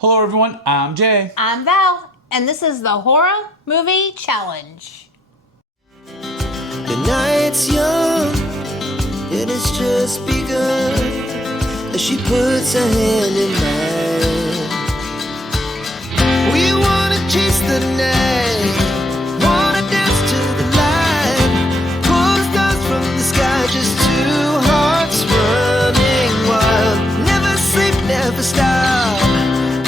Hello everyone, I'm Jay. I'm Val, and this is the Horror Movie Challenge. The night's young, it has just begun, as she puts her hand in mine. We wanna chase the night, wanna dance to the light, pull stars from the sky, just two hearts running wild. Never sleep, never stop,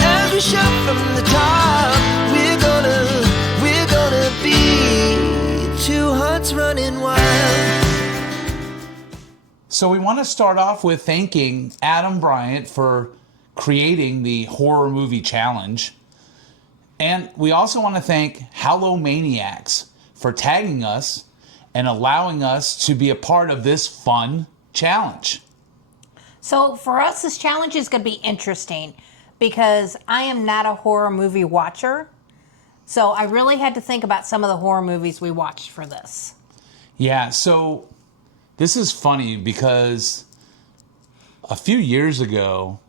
as we shout from the top. We're gonna be two hearts running wild. So we want to start off with thanking Adam Bryant for creating the Horror Movie Challenge. And we also want to thank Hallomaniacs for tagging us and allowing us to be a part of this fun challenge. So for us, this challenge is going to be interesting because I am not a horror movie watcher. So I really had to think about some of the horror movies we watched for this. Yeah, so this is funny because a few years ago,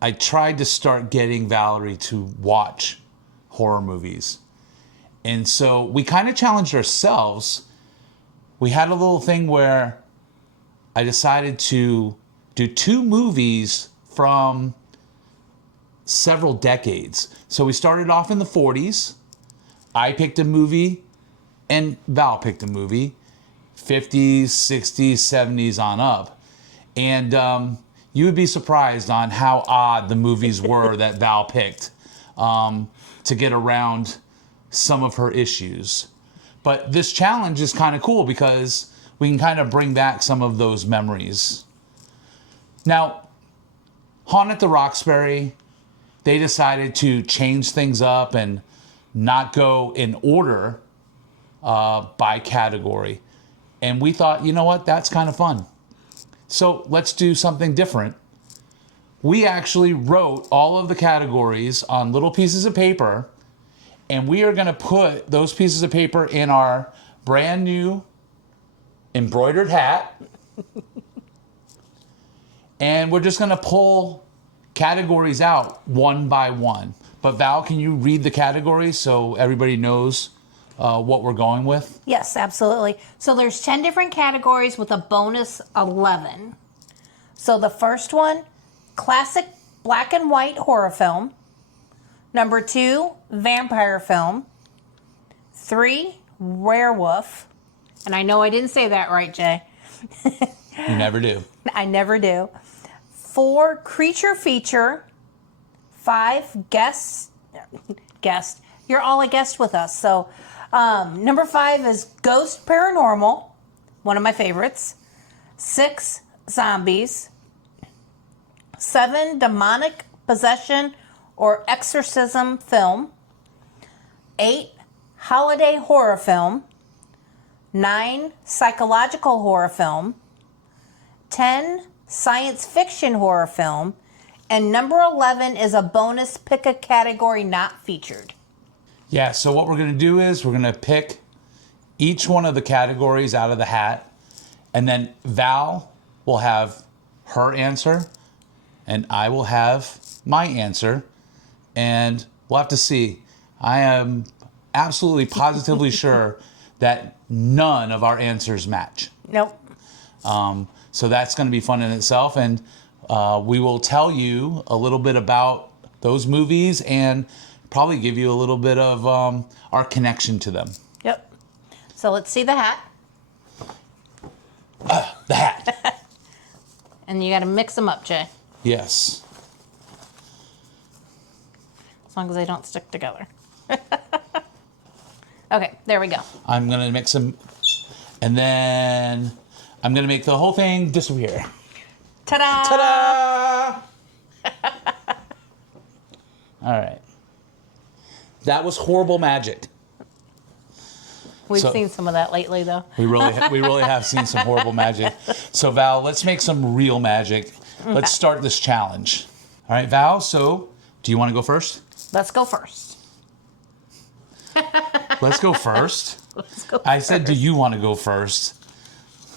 I tried to start getting Valerie to watch horror movies. And so we kind of challenged ourselves. We had a little thing where I decided to do 2 movies from several decades. So we started off in the 40s. I picked a movie and Val picked a movie. 50s, 60s, 70s on up. And you would be surprised on how odd the movies were that Val picked to get around some of her issues. But this challenge is kind of cool because we can kind of bring back some of those memories. Now, Haunt at the Roxbury, they decided to change things up and not go in order by category. And we thought, you know what, that's kind of fun. So let's do something different. We actually wrote all of the categories on little pieces of paper, and we are going to put those pieces of paper in our brand new embroidered hat. And we're just going to pull categories out one by one. But Val, can you read the categories so everybody knows what we're going with? Yes, absolutely. So there's 10 different categories with a bonus 11. So the first one, classic black and white horror film. Number 2, vampire film. 3, werewolf. And I know I didn't say that right, Jay. You never do. I never do. 4, creature feature. 5, guest. You're all a guest with us. So number 5 is ghost paranormal, one of my favorites. 6, zombies. 7, demonic possession or exorcism film. 8, holiday horror film. 9, psychological horror film. 10, science fiction horror film. And number 11 is a bonus pick a category not featured. Yeah, so what we're going to do is we're going to pick each one of the categories out of the hat, and then Val will have her answer, and I will have my answer, and we'll have to see. I am absolutely positively sure that none of our answers match. Nope. So that's going to be fun in itself, and we will tell you a little bit about those movies and probably give you a little bit of our connection to them. Yep. So let's see the hat. The hat. And you got to mix them up, Jay. Yes. As long as they don't stick together. Okay, there we go. I'm going to mix them, and then I'm going to make the whole thing disappear. Ta-da! Ta-da! All right. That was horrible magic. We've seen some of that lately, though. We really have seen some horrible magic. So, Val, let's make some real magic. Let's start this challenge. All right, Val, so do you want to go first? Let's go first. Let's go first. Let's go I said, do you want to go first?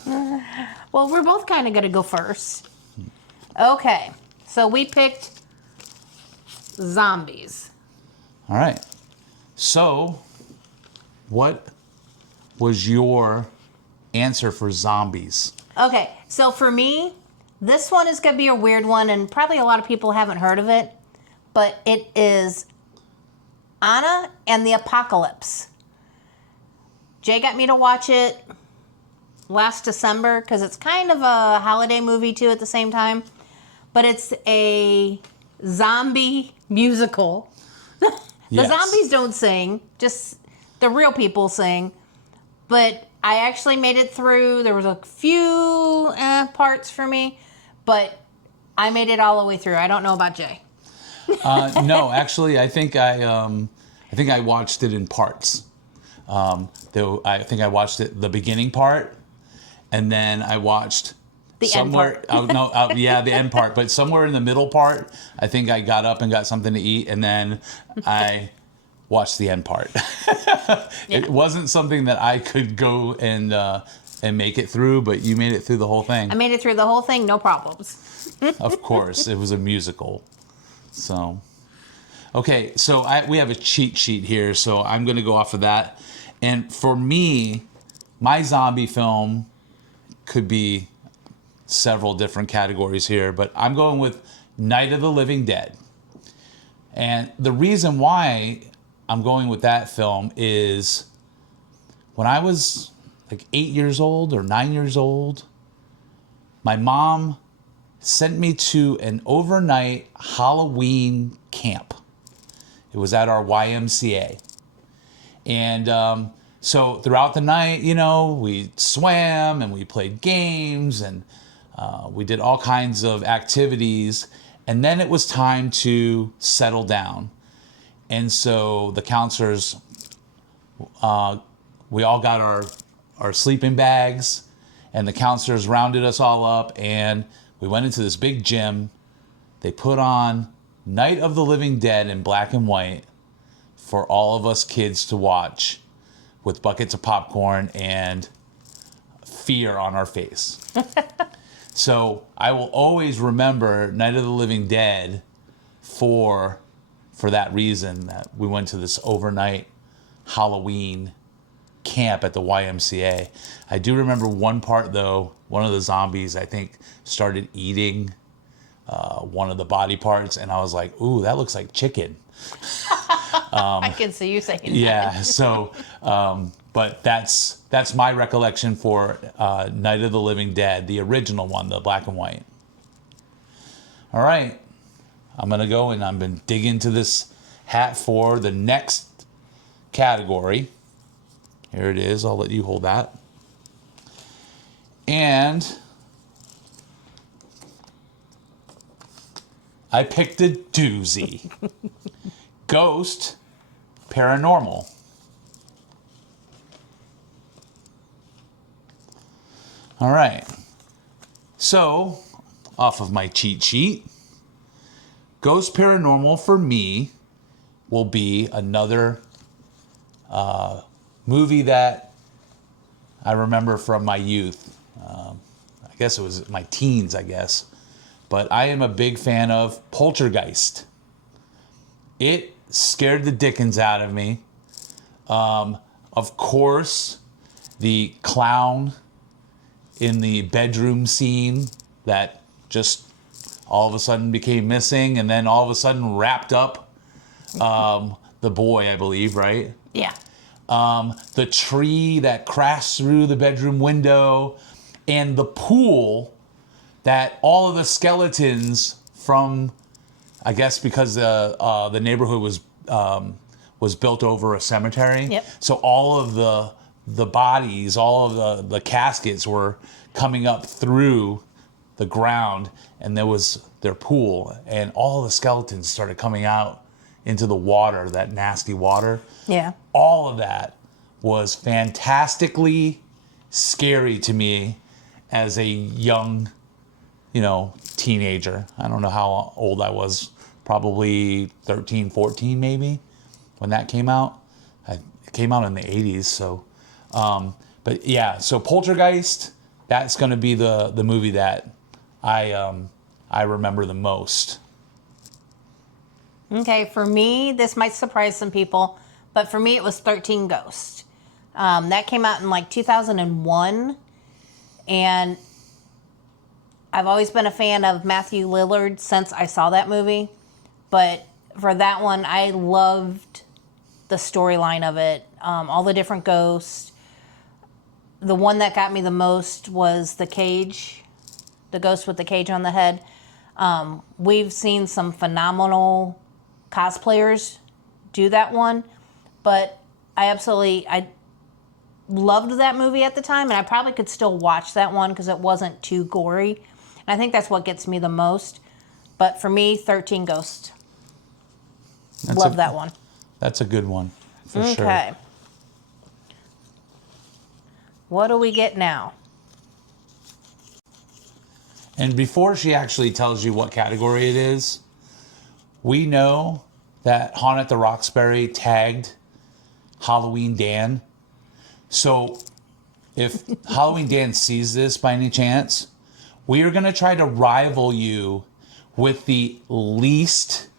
Well, we're both kind of going to go first. Okay, so we picked zombies. All right. So, what was your answer for zombies? Okay, so for me, this one is going to be a weird one, and probably a lot of people haven't heard of it, but it is Anna and the Apocalypse. Jay got me to watch it last December because it's kind of a holiday movie too at the same time, but it's a zombie musical. The zombies don't sing, just the real people sing. But I actually made it through. There was a few parts for me, but I made it all the way through. I don't know about Jay. No, actually, I think I watched it in parts. I think I watched it the beginning part, and then I watched The end part. The end part. But somewhere in the middle part, I think I got up and got something to eat, and then I watched the end part. It wasn't something that I could go and make it through, but you made it through the whole thing. I made it through the whole thing, no problems. Of course, it was a musical. So, okay, so we have a cheat sheet here, so I'm going to go off of that. And for me, my zombie film could be several different categories here, but I'm going with Night of the Living Dead. And the reason why I'm going with that film is when I was like 8 years old or 9 years old, my mom sent me to an overnight Halloween camp. It was at our YMCA. And so throughout the night, we swam and we played games and we did all kinds of activities. And then it was time to settle down. And so the counselors, we all got our sleeping bags, and the counselors rounded us all up, and we went into this big gym. They put on Night of the Living Dead in black and white for all of us kids to watch with buckets of popcorn and fear on our face. So I will always remember Night of the Living Dead for that reason, that we went to this overnight Halloween camp at the YMCA. I do remember one part though, one of the zombies I think started eating one of the body parts, and I was like, ooh, that looks like chicken. I can see you saying that. Yeah, so, but that's my recollection for Night of the Living Dead, the original one, the black and white. All right, I'm going to go and I'm going to dig into this hat for the next category. Here it is. I'll let you hold that. And I picked a doozy. Ghost, paranormal. All right. So, off of my cheat sheet, Ghost Paranormal for me will be another movie that I remember from my youth. I guess it was my teens, I guess. But I am a big fan of Poltergeist. It scared the dickens out of me. Of course, the clown in the bedroom scene that just all of a sudden became missing and then all of a sudden wrapped up the boy, I believe, right? Yeah. The tree that crashed through the bedroom window, and the pool that all of the skeletons from, I guess because the neighborhood was built over a cemetery. Yep. So all of the bodies, all of the caskets were coming up through the ground, and there was their pool, and all the skeletons started coming out into the water, that nasty water. Yeah. All of that was fantastically scary to me as a young, teenager. I don't know how old I was, probably 13, 14 maybe, when that came out. It came out in the 80s, so. But yeah, so Poltergeist, that's going to be the movie that I remember the most. Okay, for me, this might surprise some people, but for me, it was 13 Ghosts. That came out in like 2001, and I've always been a fan of Matthew Lillard since I saw that movie. But for that one, I loved the storyline of it, all the different ghosts. The one that got me the most was the cage, the ghost with the cage on the head. We've seen some phenomenal cosplayers do that one, but I loved that movie at the time, and I probably could still watch that one because it wasn't too gory. And I think that's what gets me the most. But for me, 13 Ghosts. Love that one. That's a good one, for sure. Okay. What do we get now? And before she actually tells you what category it is, we know that Haunt at the Roxbury tagged Halloween Dan. So if Halloween Dan sees this by any chance, we are going to try to rival you with the least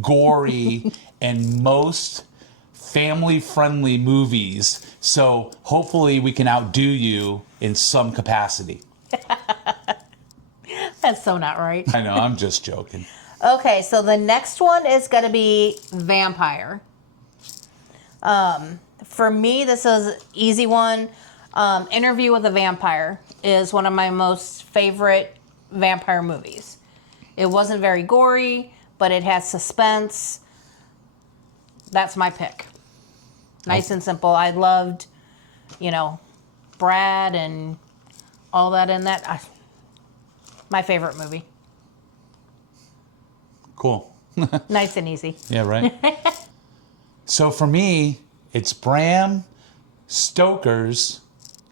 gory and most family-friendly movies. So hopefully we can outdo you in some capacity. That's so not right. I know, I'm just joking. Okay, so the next one is going to be Vampire. For me, this is an easy one. Interview with a Vampire is one of my most favorite vampire movies. It wasn't very gory, but it has suspense. That's my pick. Nice and simple. I loved, Brad and all that in that. My favorite movie. Cool. Nice and easy. Yeah, right? So for me, it's Bram Stoker's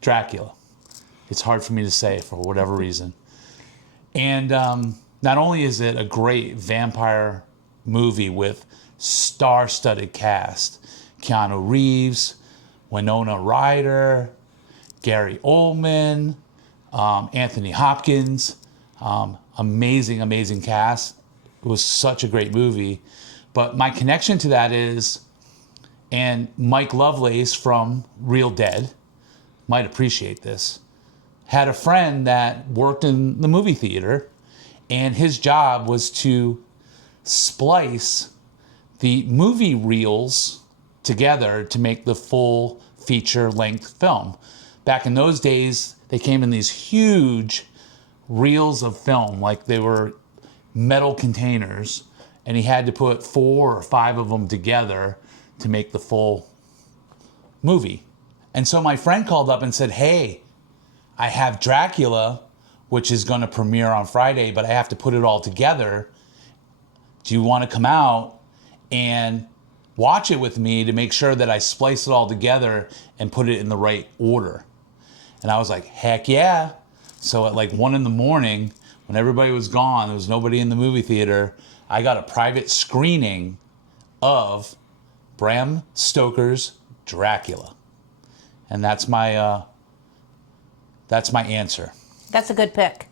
Dracula. It's hard for me to say for whatever reason. And not only is it a great vampire movie with star-studded cast, Keanu Reeves, Winona Ryder, Gary Oldman, Anthony Hopkins, amazing cast. It was such a great movie. But my connection to that is, and Mike Lovelace from Real Dead might appreciate this, had a friend that worked in the movie theater, and his job was to splice the movie reels together to make the full feature-length film. Back in those days, they came in these huge reels of film, like they were metal containers, and he had to put 4 or 5 of them together to make the full movie. And so my friend called up and said, hey, I have Dracula, which is going to premiere on Friday, but I have to put it all together. Do you want to come out and watch it with me to make sure that I splice it all together and put it in the right order? And I was like, heck yeah. So at like 1 a.m, when everybody was gone, there was nobody in the movie theater, I got a private screening of Bram Stoker's Dracula. And that's my answer. That's a good pick.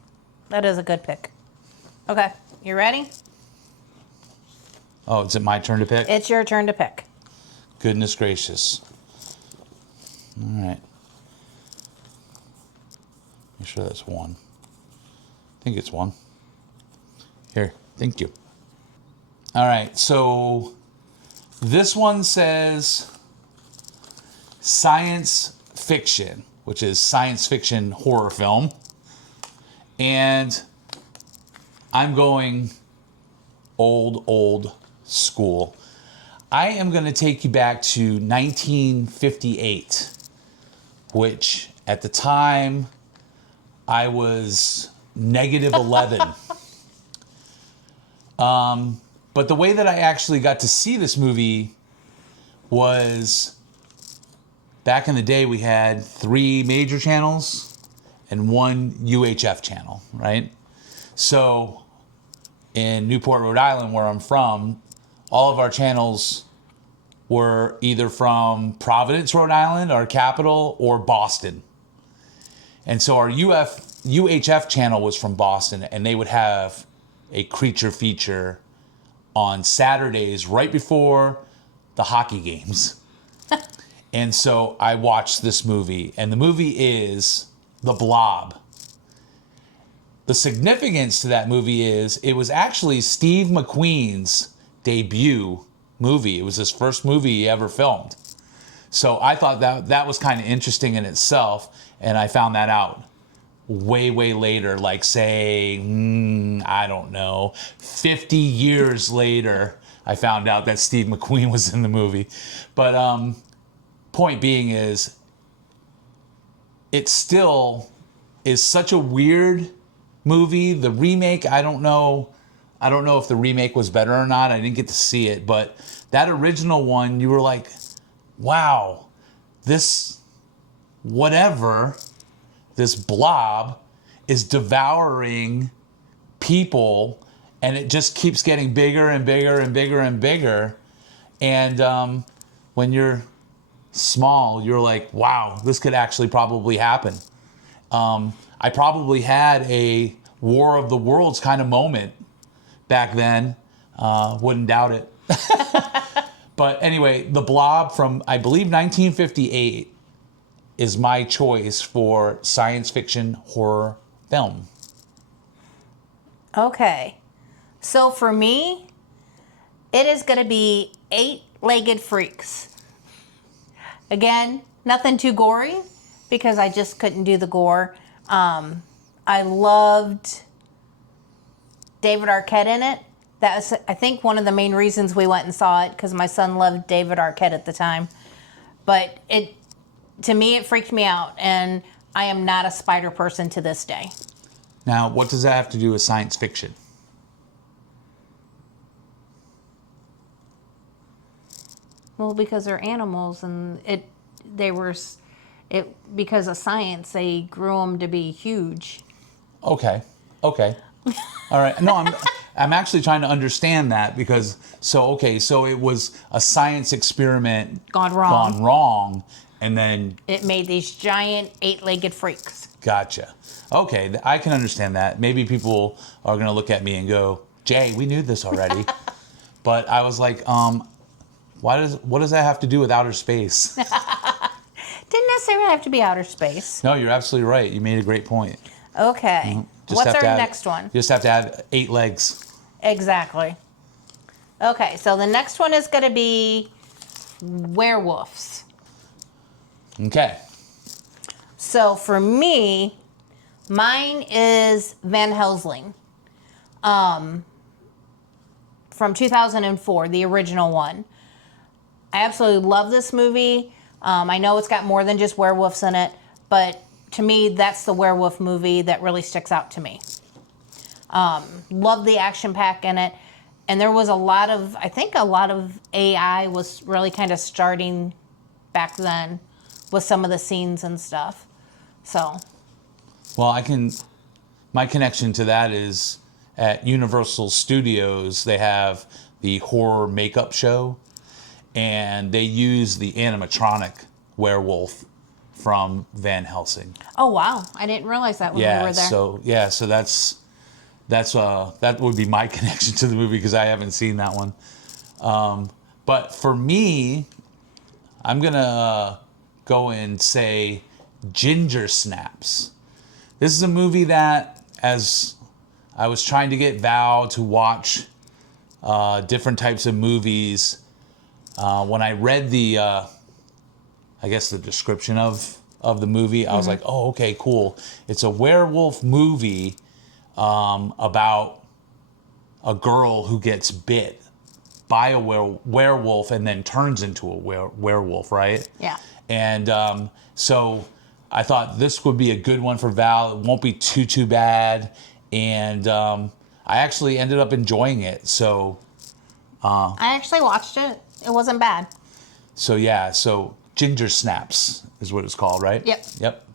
That is a good pick. Okay, you ready? Oh, is it my turn to pick? It's your turn to pick. Goodness gracious. All right. Make sure that's 1. I think it's 1. Here, thank you. All right, so this one says science fiction, which is science fiction horror film. And I'm going old school. I am going to take you back to 1958, which at the time I was -11. But the way that I actually got to see this movie was back in the day we had 3 major channels and 1 UHF channel, right? So in Newport, Rhode Island, where I'm from, all of our channels were either from Providence, Rhode Island, our capital, or Boston. And so our UHF channel was from Boston, and they would have a creature feature on Saturdays right before the hockey games. And so I watched this movie, and the movie is The Blob. The significance to that movie is it was actually Steve McQueen's debut movie. It was his first movie he ever filmed. So I thought that was kind of interesting in itself, and I found that out way, way later, like say, I don't know, 50 years later, I found out that Steve McQueen was in the movie. But point being is, it still is such a weird movie. The remake, I don't know if the remake was better or not. I didn't get to see it, but that original one, you were like, wow, this blob is devouring people, and it just keeps getting bigger and bigger and bigger and bigger. And when you're small, you're like, wow, this could actually probably happen. I probably had a War of the Worlds kind of moment back then. Wouldn't doubt it. But anyway, The Blob from, I believe, 1958 is my choice for science fiction horror film. Okay. So for me, it is going to be Eight-Legged Freaks. Again, nothing too gory because I just couldn't do the gore. I loved David Arquette in it. That was, I think, one of the main reasons we went and saw it, because my son loved David Arquette at the time. But to me, it freaked me out, and I am not a spider person to this day. Now, what does that have to do with science fiction? Well, because they're animals, and because of science, they grew them to be huge. Okay. All right. No, I'm actually trying to understand that because so it was a science experiment Gone wrong, and then it made these giant eight-legged freaks. Gotcha. Okay, I can understand that. Maybe people are going to look at me and go, "Jay, we knew this already." But I was like, what does that have to do with outer space? Didn't necessarily have to be outer space. No, you're absolutely right. You made a great point. Okay. Mm-hmm. What's our next one? You just have to add 8 legs. Exactly. Okay, so the next one is going to be werewolves. Okay. So for me, mine is Van Helsing. From 2004, the original one. I absolutely love this movie. I know it's got more than just werewolves in it, but to me, that's the werewolf movie that really sticks out to me. Love the action pack in it. And there was a lot of AI was really kind of starting back then with some of the scenes and stuff. So. Well, my connection to that is at Universal Studios, they have the horror makeup show, and they use the animatronic werewolf from Van Helsing. Oh wow! I didn't realize that when we were there. So that would be my connection to the movie because I haven't seen that one. But for me, I'm gonna go and say Ginger Snaps. This is a movie that, as I was trying to get Val to watch different types of movies, when I read the description of the movie, I was like, oh, okay, cool. It's a werewolf movie about a girl who gets bit by a werewolf and then turns into a werewolf, right? Yeah. And so I thought this would be a good one for Val. It won't be too bad. And I actually ended up enjoying it. So I actually watched it. It wasn't bad. So Ginger Snaps is what it's called, right? Yep.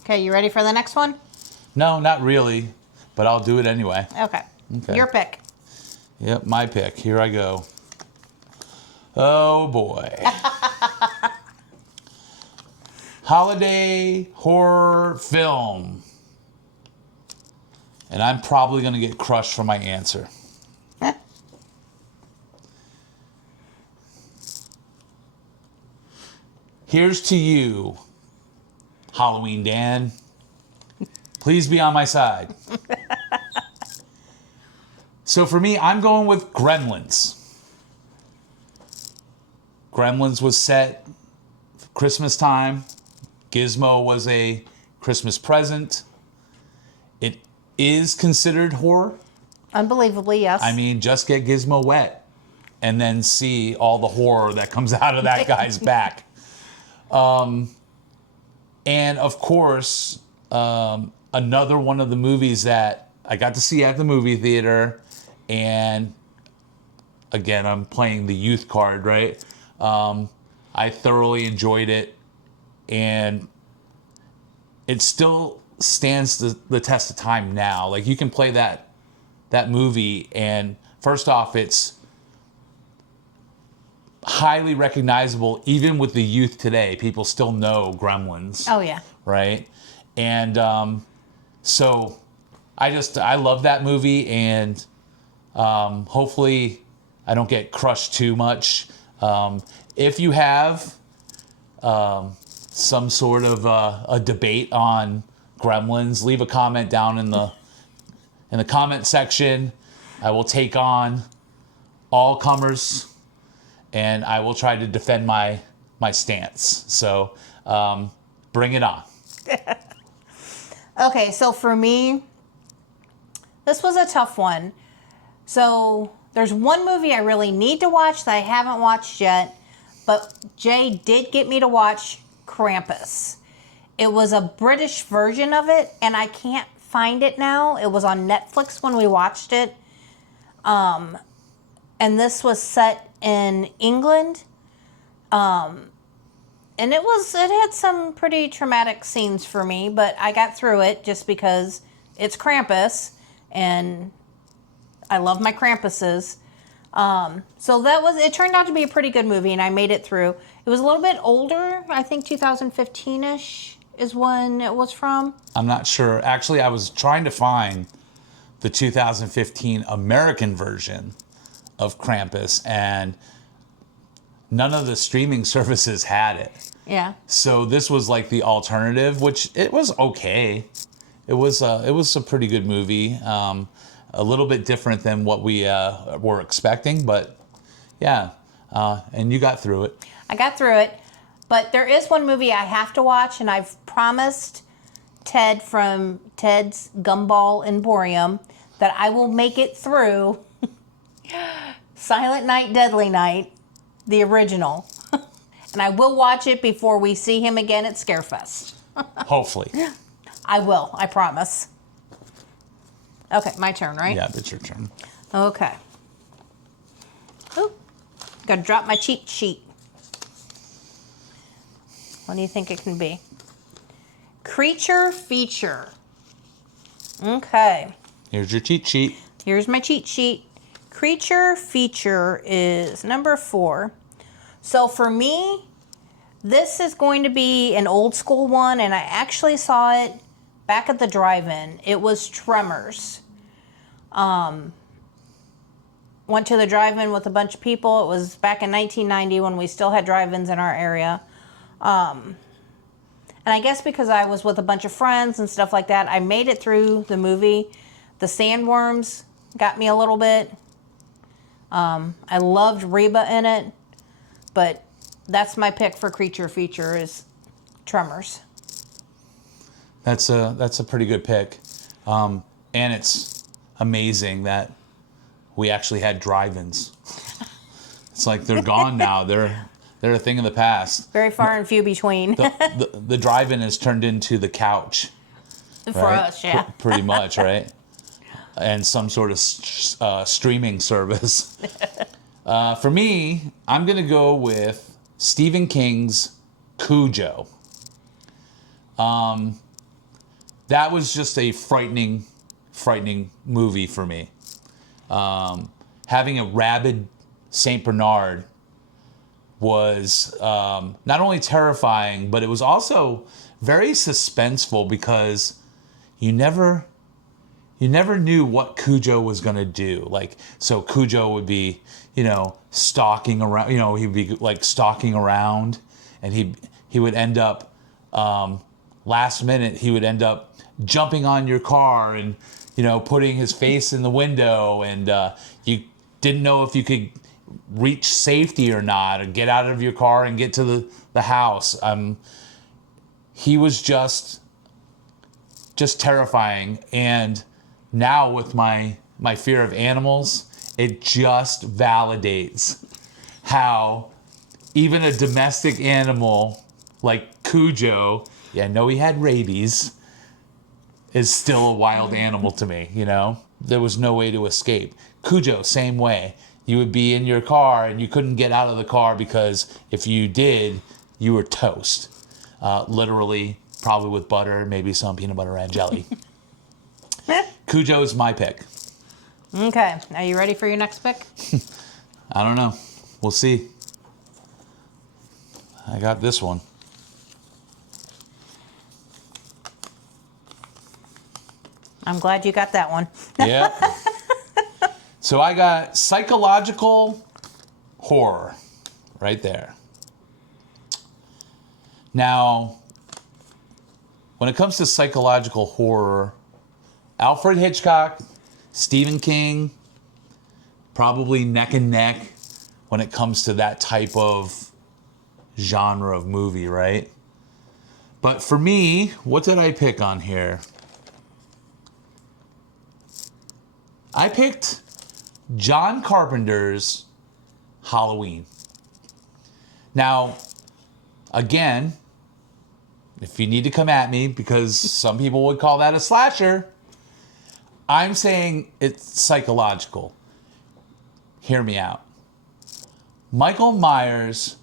Okay, you ready for the next one? No, not really, but I'll do it anyway. Okay. Your pick. Yep, my pick. Here I go. Oh, boy. Holiday horror film. And I'm probably going to get crushed for my answer. Here's to you, Halloween Dan. Please be on my side. So for me, I'm going with Gremlins. Gremlins was set for Christmas time. Gizmo was a Christmas present. It is considered horror. Unbelievably, yes. I mean, just get Gizmo wet and then see all the horror that comes out of that guy's back. And of course, another one of the movies that I got to see at the movie theater, and again, I'm playing the youth card, right? I thoroughly enjoyed it, and it still stands the test of time now. Like, you can play that movie, and first off, it's highly recognizable even with the youth today. People still know Gremlins. Oh, yeah. Right? And so I love that movie, and hopefully I don't get crushed too much. If you have some sort of a debate on Gremlins, leave a comment down in the comment section. I will take on all comers, and I will try to defend my stance. So bring it on. Okay, so for me, this was a tough one. So there's one movie I really need to watch that I haven't watched yet, but Jay did get me to watch Krampus. It was a British version of it, and I can't find it now. It was on Netflix when we watched it. And this was set in England. And it had some pretty traumatic scenes for me, but I got through it just because it's Krampus, and I love my Krampuses. So it turned out to be a pretty good movie, and I made it through. It was a little bit older. I think 2015-ish is when it was from. I'm not sure. Actually, I was trying to find the 2015 American version of Krampus, and none of the streaming services had it. Yeah. So this was like the alternative, which it was okay. It was a pretty good movie. A little bit different than what we were expecting, but yeah. And you got through it. I got through it. But there is one movie I have to watch, and I've promised Ted from Ted's Gumball Emporium that I will make it through Silent Night, Deadly Night, the original. And I will watch it before we see him again at Scarefest. Hopefully. I will, I promise. Okay, my turn, right? Yeah, it's your turn. Okay. Oop. Gotta drop my cheat sheet. What do you think it can be? Creature feature. Okay. Here's your cheat sheet. Here's my cheat sheet. Creature feature is number 4. So for me, this is going to be an old school one, and I actually saw it back at the drive-in. It was Tremors. Went to the drive-in with a bunch of people. It was back in 1990 when we still had drive-ins in our area. And I guess because I was with a bunch of friends and stuff like that, I made it through the movie. The sandworms got me a little bit. I loved Reba in it, but that's my pick for creature feature is Tremors. That's a pretty good pick. And it's amazing that we actually had drive-ins. It's like they're gone now. They're a thing of the past. Very far and few between. The drive-in has turned into the couch. For us, yeah. Pretty much, right? And some sort of streaming service. For me, I'm going to go with Stephen King's Cujo. That was just a frightening movie for me. Having a rabid Saint Bernard was not only terrifying, but it was also very suspenseful because you never knew what Cujo was going to do. Like, so Cujo would be, stalking around, he'd be like stalking around, and he would end up, last minute, he would end up jumping on your car and, putting his face in the window, and you didn't know if you could reach safety or not, or get out of your car and get to the house. He was just terrifying. And now with my fear of animals, it just validates how even a domestic animal like Cujo, I know he had rabies, is still a wild animal to me, There was no way to escape. Cujo, same way. You would be in your car and you couldn't get out of the car because if you did, you were toast. Literally, probably with butter, maybe some peanut butter and jelly. Cujo is my pick. Okay. Are you ready for your next pick? I don't know. We'll see. I got this one. I'm glad you got that one. Yeah. So I got psychological horror right there. Now, when it comes to psychological horror, Alfred Hitchcock, Stephen King, probably neck and neck when it comes to that type of genre of movie, right? But for me, what did I pick on here? I picked John Carpenter's Halloween. Now, again, if you need to come at me, because some people would call that a slasher, I'm saying it's psychological. Hear me out. Michael Myers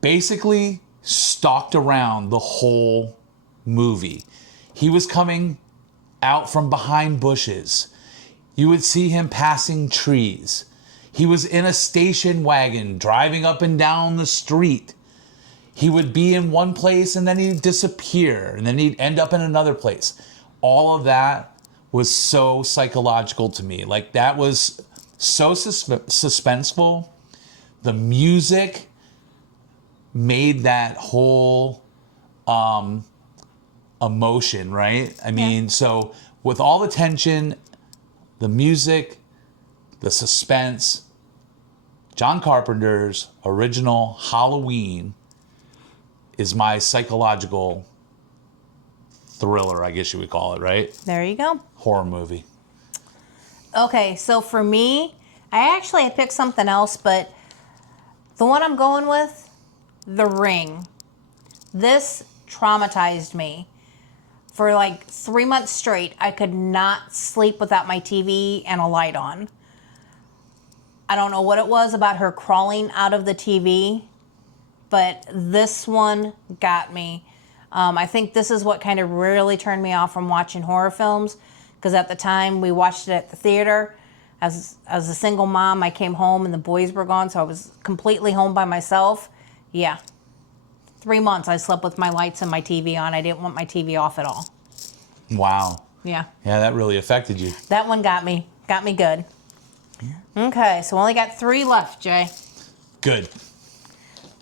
basically stalked around the whole movie. He was coming out from behind bushes. You would see him passing trees. He was in a station wagon driving up and down the street. He would be in one place and then he'd disappear and then he'd end up in another place. All of that was so psychological to me. Like, that was so suspenseful. The music made that whole emotion, right? I mean, so with all the tension, the music, the suspense, John Carpenter's original Halloween is my psychological thriller, I guess you would call it, right? There you go. Horror movie. Okay, so for me, I actually had picked something else, but the one I'm going with, The Ring. This traumatized me. For like 3 months straight, I could not sleep without my TV and a light on. I don't know what it was about her crawling out of the TV, but this one got me. I think this is what kind of really turned me off from watching horror films, because at the time we watched it at the theater. As a single mom, I came home and the boys were gone, so I was completely home by myself. Yeah. 3 months I slept with my lights and my TV on. I didn't want my TV off at all. Wow. Yeah. Yeah, that really affected you. That one got me. Got me good. Okay, so we only got 3 left, Jay. Good.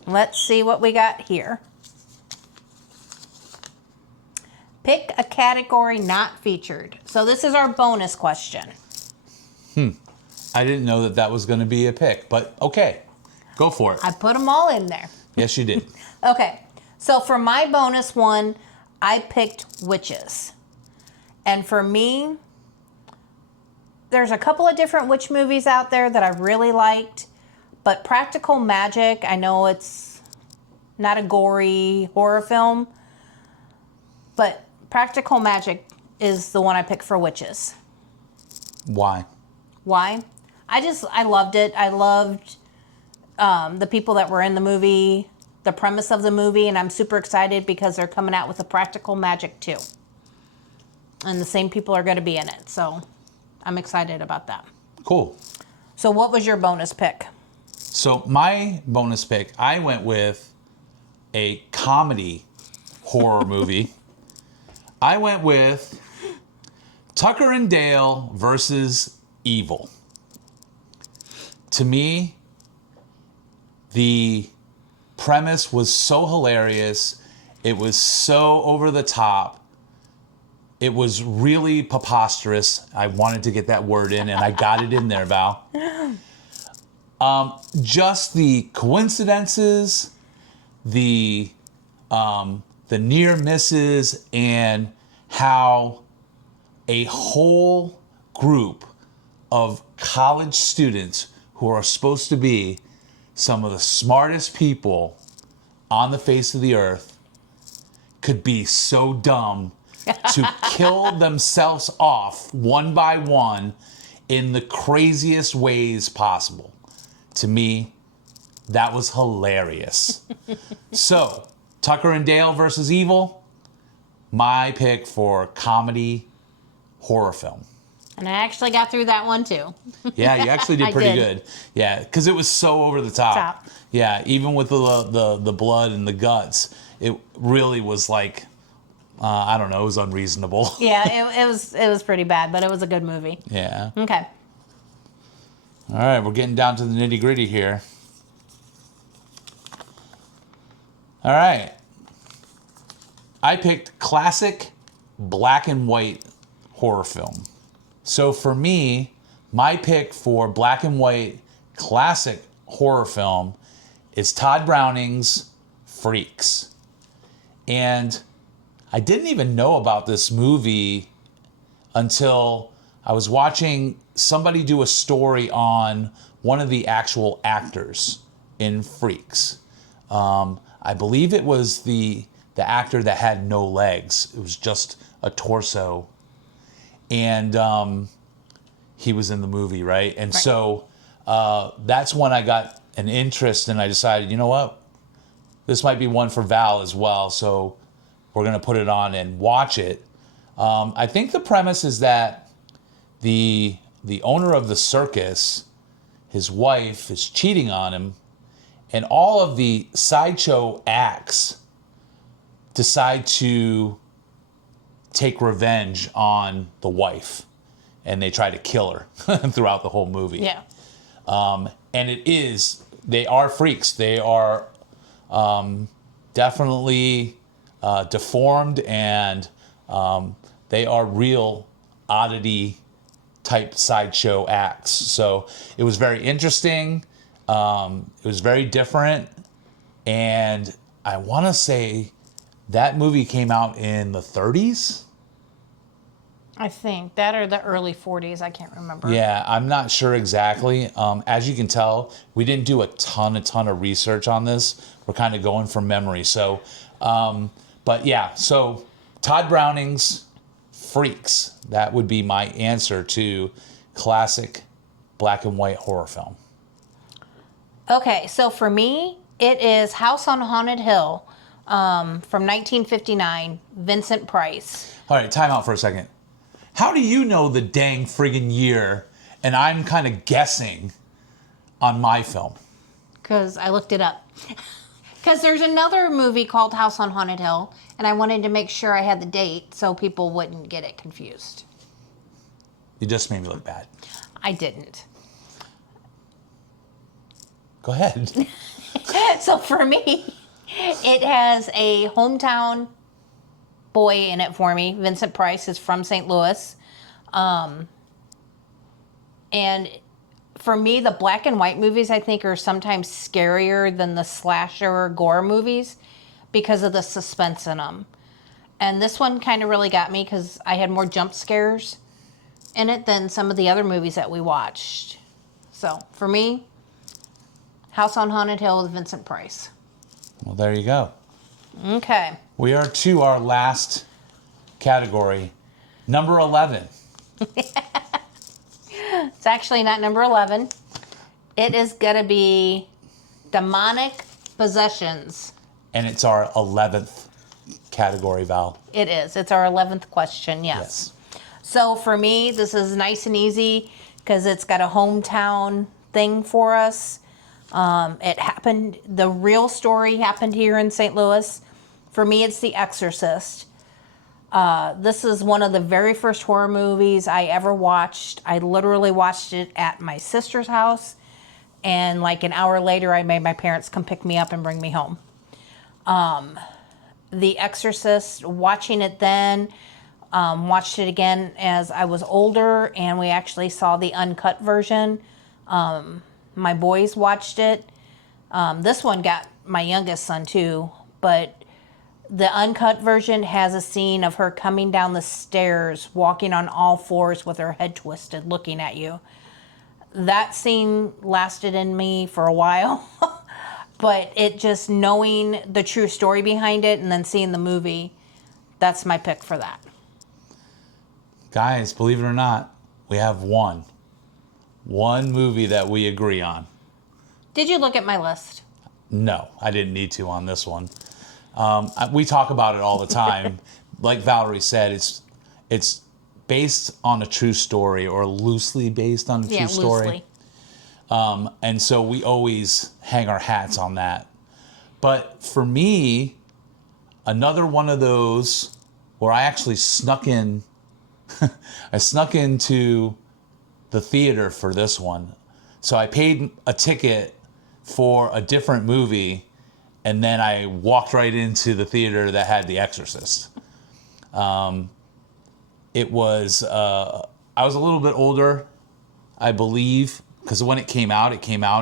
Let's see what we got here. Pick a category not featured. So this is our bonus question. I didn't know that was going to be a pick, but okay. Go for it. I put them all in there. Yes, you did. Okay, so for my bonus one, I picked witches. And for me, there's a couple of different witch movies out there that I really liked, but Practical Magic, I know it's not a gory horror film, but Practical Magic is the one I picked for witches. Why? Why? I loved it. I loved the people that were in the movie, the premise of the movie, and I'm super excited because they're coming out with a Practical Magic 2. And the same people are going to be in it, so I'm excited about that. Cool. So what was your bonus pick? So my bonus pick, I went with a comedy horror movie. I went with Tucker and Dale versus Evil. To me, the premise was so hilarious. It was so over the top. It was really preposterous. I wanted to get that word in, and I got it in there, Val. Just the coincidences, the near misses, and how a whole group of college students who are supposed to be some of the smartest people on the face of the earth could be so dumb to kill themselves off one by one in the craziest ways possible. To me, that was hilarious. So, Tucker and Dale versus Evil, my pick for comedy horror film. And I actually got through that one too. Yeah, you actually did pretty did. good. Yeah, because it was so over the top. Yeah, even with the blood and the guts, it really was like, I don't know, it was unreasonable. Yeah, it was pretty bad, but it was a good movie. Yeah. Okay. All right, we're getting down to the nitty gritty here. All right. I picked classic black and white horror film. So for me, my pick for black and white classic horror film is Todd Browning's Freaks. And I didn't even know about this movie until I was watching somebody do a story on one of the actual actors in Freaks. I believe it was the actor that had no legs. It was just a torso. And he was in the movie, right? And so that's when I got an interest, and I decided, you know what? This might be one for Val as well. So we're going to put it on and watch it. I think the premise is that the owner of the circus, his wife, is cheating on him, and all of the sideshow acts decide to take revenge on the wife, and they try to kill her throughout the whole movie. Yeah. And they are freaks. They are definitely deformed, and they are real oddity type sideshow acts. So it was very interesting. It was very different. And I want to say that movie came out in the 30s. I think that or the early 40s. I can't remember. Yeah, I'm not sure exactly. As you can tell, we didn't do a ton of research on this. We're kind of going from memory. So, but yeah, so Todd Browning's Freaks. That would be my answer to classic black and white horror film. Okay, so for me, it is House on Haunted Hill from 1959, Vincent Price. All right, time out for a second. How do you know the dang friggin' year, and I'm kind of guessing on my film? Because I looked it up. Because there's another movie called House on Haunted Hill, and I wanted to make sure I had the date so people wouldn't get it confused. You just made me look bad. I didn't. Go ahead. So for me, it has a hometown boy in it for me. Vincent Price is from St. Louis. And for me, the black and white movies, I think, are sometimes scarier than the slasher or gore movies because of the suspense in them. And this one kind of really got me because I had more jump scares in it than some of the other movies that we watched. So for me, House on Haunted Hill with Vincent Price. Well, there you go. Okay. We are to our last category, number 11. It's actually not number 11. It is going to be demonic possessions. And it's our 11th category, Val. It is. It's our 11th question, yes. So for me, this is nice and easy because it's got a hometown thing for us. It happened, the real story happened here in St. Louis. For me, it's The Exorcist. This is one of the very first horror movies I ever watched. I literally watched it at my sister's house, And like an hour later, I made my parents come pick me up and bring me home. The Exorcist, watching it then, watched it again as I was older, and we actually saw the uncut version. My boys watched it. This one got my youngest son too, but the uncut version has a scene of her coming down the stairs, walking on all fours with her head twisted, looking at you. That scene lasted in me for a while. But it just knowing the true story behind it and then seeing the movie, that's my pick for that. Guys, believe it or not, we have one movie that we agree on. Did you look at my list? No, I didn't need to on this one. We talk about it all the time. Like Valerie said, it's based on a true story or loosely based on a true story. Loosely. And so we always hang our hats on that. But for me, another one of those where I actually snuck in, I snuck into the theater for this one. So I paid a ticket for a different movie, and then I walked right into the theater that had The Exorcist. It was, I was a little bit older, I believe, because when it came out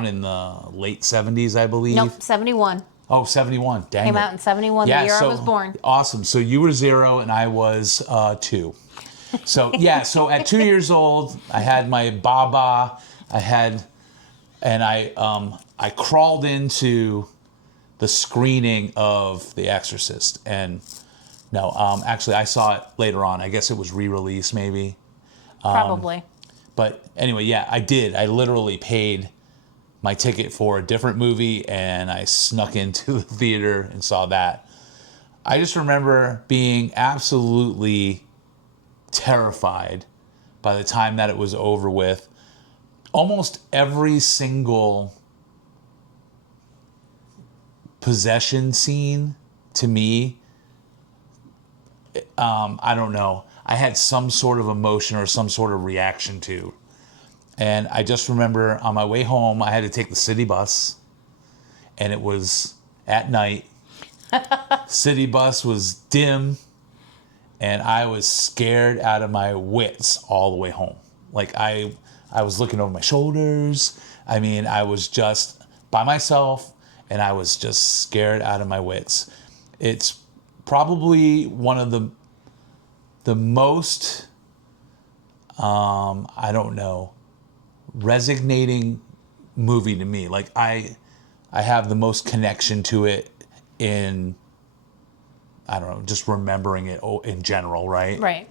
in the late 70s, I believe. Nope, 71. Oh, 71. Dang Came it. out in 71, the year I was born. Awesome. So you were 0 and I was 2. So, yeah, so at 2 years old, I had my baba. I crawled into the screening of The Exorcist. And no, actually, I saw it later on. I guess it was re-released, maybe. Probably. But anyway, yeah, I did. I literally paid my ticket for a different movie, and I snuck into the theater and saw that. I just remember being absolutely terrified by the time that it was over with. Almost every single possession scene, to me, I don't know, I had some sort of emotion or some sort of reaction to. And I just remember on my way home, I had to take the city bus, and it was at night. City bus was dim, and I was scared out of my wits all the way home. Like I was looking over my shoulders. I mean, I was just by myself, and I was just scared out of my wits. It's probably one of the most, I don't know, resonating movie to me. Like I have the most connection to it in, I don't know, just remembering it in general, right? Right.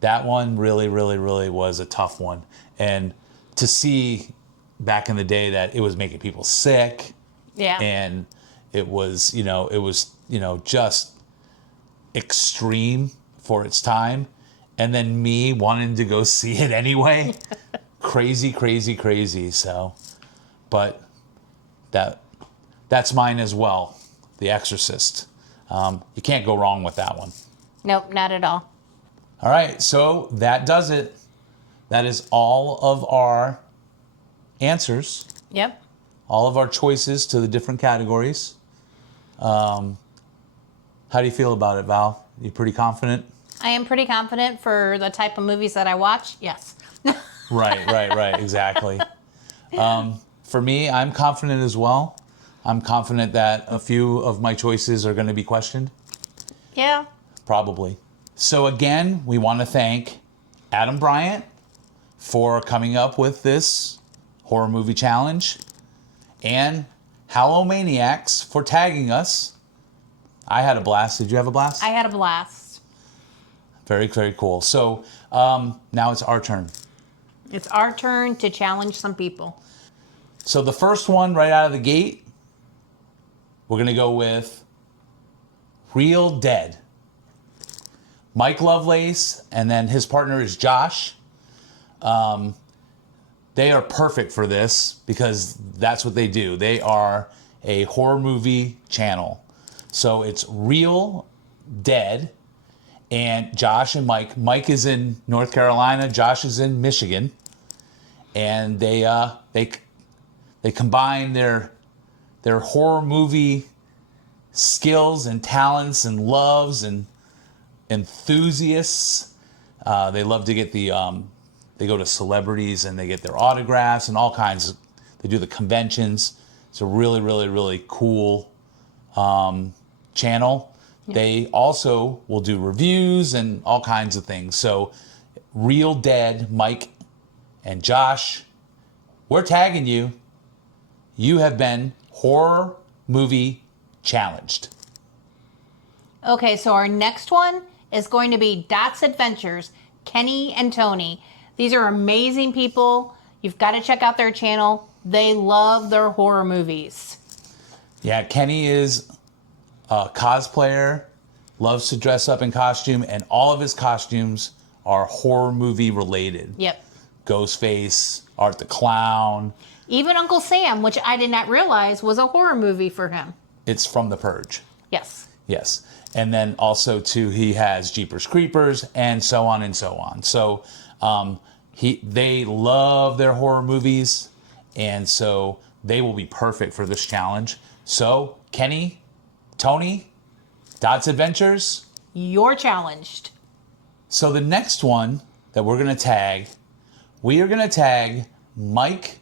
That one really, really, really was a tough one. And to see back in the day that it was making people sick. Yeah. And it was, just extreme for its time. And then me wanting to go see it anyway. Crazy, crazy, crazy. So, but that's mine as well. The Exorcist. You can't go wrong with that one. Nope, not at all. All right, so that does it. That is all of our answers. Yep. All of our choices to the different categories. How do you feel about it, Val? You pretty confident? I am pretty confident for the type of movies that I watch. Yes. Right. Exactly. For me, I'm confident as well. I'm confident that a few of my choices are going to be questioned. Yeah. Probably. So again, we want to thank Adam Bryant for coming up with this horror movie challenge, and Hallowmaniacs for tagging us. I had a blast. Did you have a blast? I had a blast. Very, very cool. So now it's our turn. It's our turn to challenge some people. So the first one right out of the gate, we're going to go with Real Dead. Mike Lovelace, and then his partner is Josh. They are perfect for this because that's what they do. They are a horror movie channel. So it's Real Dead, and Josh and Mike. Mike is in North Carolina. Josh is in Michigan, and they They combine their horror movie skills and talents and loves and enthusiasts. They love to get they go to celebrities and they get their autographs and all kinds. They do the conventions. It's a really, really, really cool channel. Yeah. They also will do reviews and all kinds of things. So Real Dead, Mike and Josh, we're tagging you. You have been horror movie challenged. Okay, so our next one is going to be Dot's Adventures, Kenny and Tony. These are amazing people. You've got to check out their channel. They love their horror movies. Yeah, Kenny is a cosplayer, loves to dress up in costume, and all of his costumes are horror movie related. Yep. Ghostface, Art the Clown. Even Uncle Sam, which I did not realize was a horror movie for him. It's from The Purge. Yes. Yes. And then also, too, he has Jeepers Creepers and so on and so on. So they love their horror movies, and so they will be perfect for this challenge. So, Kenny, Tony, Dot's Adventures. You're challenged. So the next one that we're going to tag, we are going to tag Mike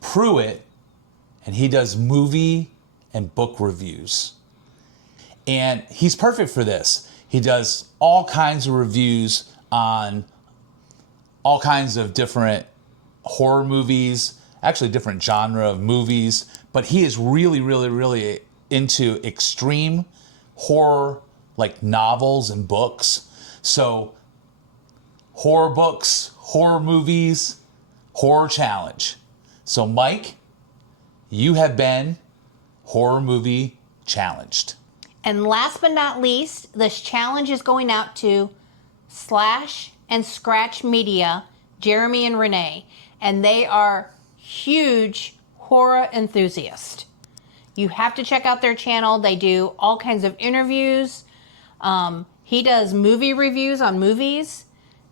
Pruitt, and he does movie and book reviews. And he's perfect for this. He does all kinds of reviews on all kinds of different horror movies, actually different genre of movies, but he is really, really, really into extreme horror, like novels and books. So horror books, horror movies, horror challenge. So Mike, you have been horror movie challenged. And last but not least, this challenge is going out to Slash and Scratch Media, Jeremy and Renee. And they are huge horror enthusiasts. You have to check out their channel. They do all kinds of interviews. He does movie reviews on movies,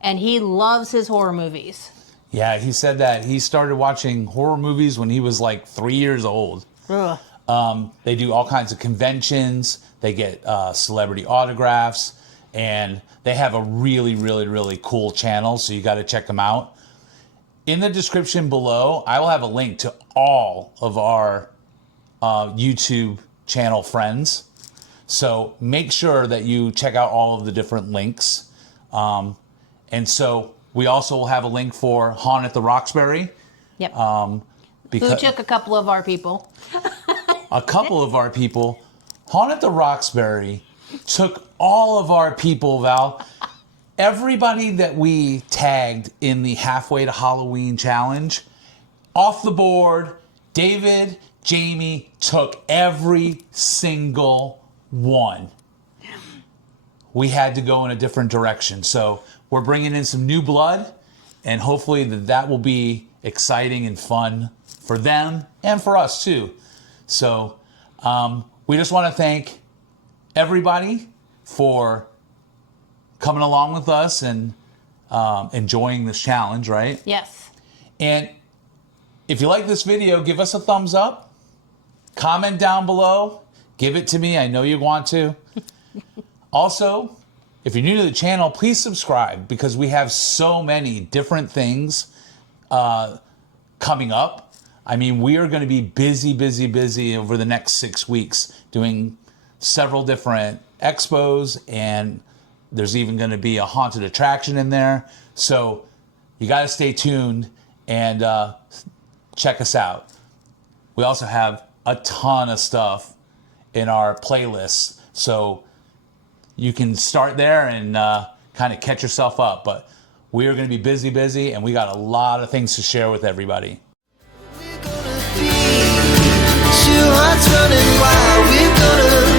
and he loves his horror movies. Yeah, he said that he started watching horror movies when he was like 3 years old. Ugh. They do all kinds of conventions. They get celebrity autographs, and they have a really, really, really cool channel, so you got to check them out. In the description below, I will have a link to all of our YouTube channel friends. So make sure that you check out all of the different links. And so we also will have a link for Haunt at the Roxbury. Yep. Who took a couple of our people. A couple of our people. Haunt at the Roxbury took all of our people, Val. Everybody that we tagged in the Halfway to Halloween challenge, off the board, David, Jamie took every single one. We had to go in a different direction. So we're bringing in some new blood, and hopefully that will be exciting and fun for them and for us too. So we just want to thank everybody for coming along with us and enjoying this challenge, right? Yes. And if you like this video, give us a thumbs up, comment down below, give it to me. I know you want to. Also, if you're new to the channel, please subscribe, because we have so many different things coming up. I mean, we are going to be busy over the next 6 weeks doing several different expos, and there's even going to be a haunted attraction in there. So you got to stay tuned and check us out. We also have a ton of stuff in our playlist, so you can start there and kind of catch yourself up. But we are going to be busy, and we got a lot of things to share with everybody. Two hearts running wild, we're gonna